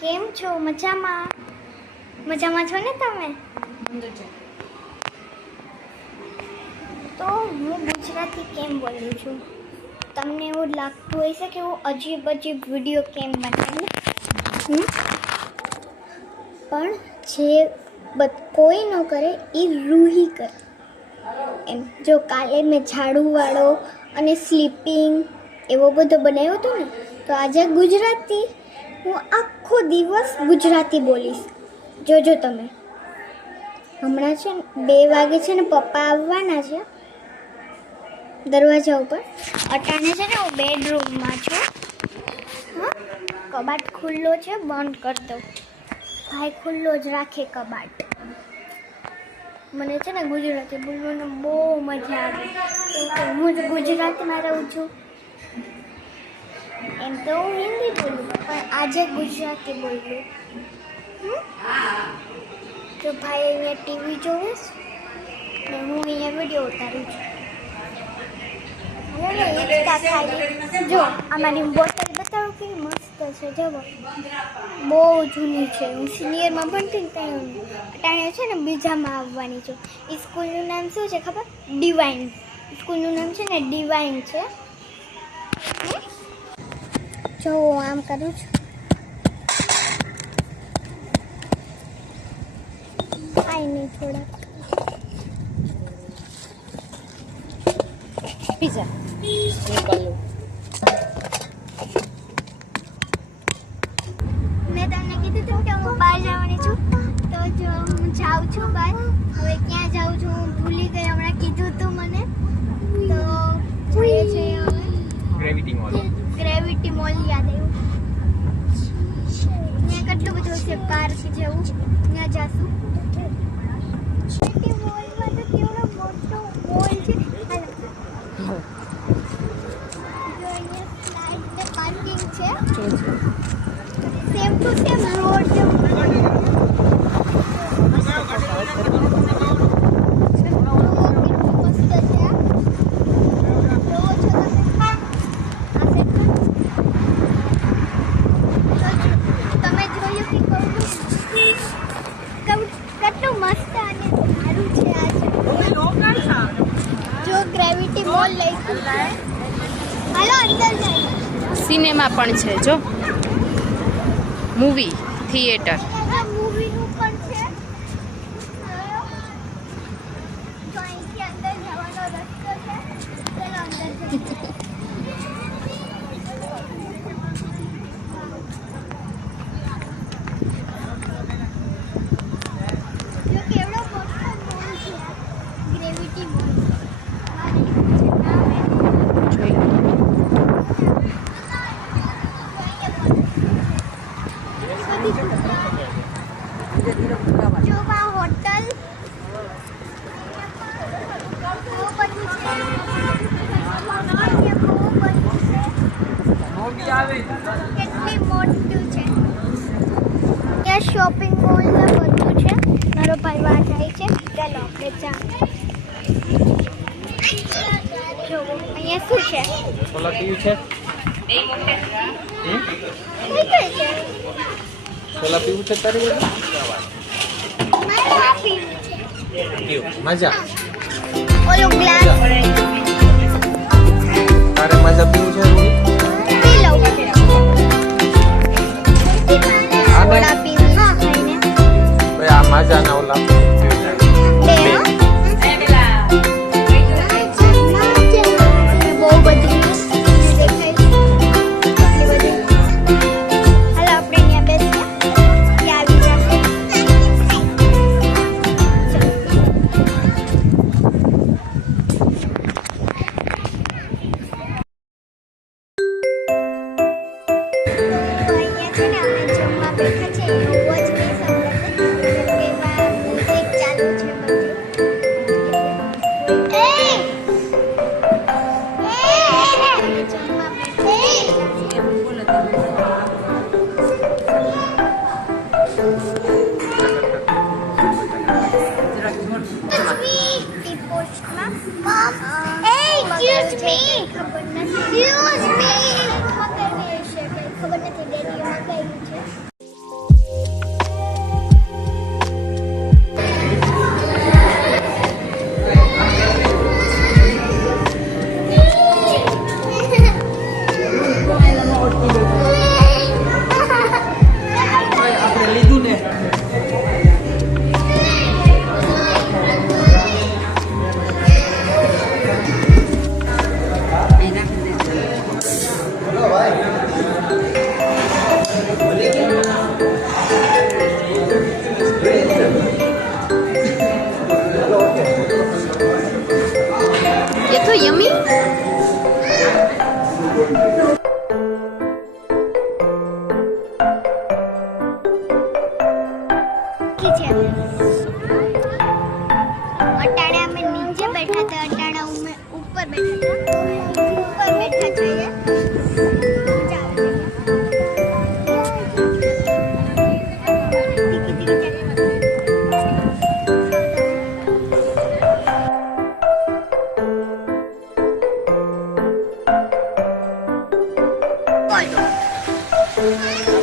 કેમ છો? મજામાં મજામાં છો ને તમે? તો હું ગુજરાતી કેમ બોલું છું? તમને એવું લાગતું હશે કે હું અજીબ વિડીયો કેમ બનાવું, પણ જે કોઈ ન કરે એ રૂહી કરે એમ. જો કાલે મેં ઝાડુવાળો અને સ્લીપિંગ એવો બધો બનાવ્યો હતો ને, તો આજે ગુજરાતી હું આખો દિવસ ગુજરાતી બોલીશ. જોજો તમે. હમણાં છે ને 2 વાગે છે ને પપ્પા આવવાના છે દરવાજા ઉપર. અટાણે છે ને હું બેડરૂમમાં છું. હા, કબાટ ખુલ્લો છે, બંધ કરી દઉં. ભાઈ ખુલ્લો જ રાખે કબાટ. મને છે ને ગુજરાતી બોલવાનું બહુ મજા આવે. હું જ ગુજરાતીમાં રહું છું. એમ તો હું હિન્દી બોલું, પણ આજે ગુજરાતી બોલું. તો ભાઈ અહીંયા ટીવી જોવે ને હું અહીંયા વિડીયો ઉતારું છું. જો અમારી બોટલ બતાવો કેવી મસ્ત છે. જવો, બહુ જૂની છે. હું સિનિયરમાં ભણતી ને ત્યાં અટાણે છે ને બીજામાં આવવાની છું. એ સ્કૂલનું નામ શું છે ખબર? ડિવાઇન. સ્કૂલનું નામ છે ને ડિવાઇન છે. જો હું આમ કરું છું. કાંઈ નહીં, થોડા પીઝા મેં તમને કીધું હતું કે હું બહાર જવાની છું. તો જો હું જાઉં છું બહાર. હવે ક્યાં જાઉં છું હું ભૂલી ગઈ. હમણાં કીધું હતું મને. તો જોઈએ છે હવે ગ્રેવિટી મોલ યાદ આવ્યું. ત્યાં કેટલું બધું છે પાર્ક જેવું. ત્યાં જાશું. ગ્રેવિટી મોલમાં તો કેવડો મોટો મોલ છે. પાર્કિંગ છે. સેમ ટુ સેમ રોડ જેવું તમે જોયું કે કેટલું મસ્ત અને સારું છે આજે. જો ગ્રેવિટી મોલ લઈશું. હાલો અંદર જઈએ. સિનેમા પણ છે, જો મૂવી થિયેટર. મૂવીનું પણ છે. તો અહીંથી અંદર જવાનો રસ્તો છે. ચલો અંદર જઈએ. જો કેવડો મોટો મોલ છે. Gravity mall. જો આ હોટલ કેટલી મોટું છે. ત્યાં શોપિંગ મોલ ને બધું છે. મારો ભાઈ વાં જાય છે. ચાલો આપણે જો અહીંયા શું છે? સોલા ટીવી છે. કઈ કઈ છે? સોલા પીવું છે તારી મારે આ પીવું છે. પીવું મજા. ઓલો ગ્લાસ તારે મજા પીવું છે પી લઉં. Soda PV. હા, ખાઈને ભાઈ આ મજા ના ઓલા બે. બહુ બધી દેખાય છે. હાલો આપણે અહીંયા બેસીએ. ત્યાં આવી જશે. અહીંયા છે ને અમે જમવા બેઠા છે. બહુ જ નહીં સંભળાશે. છે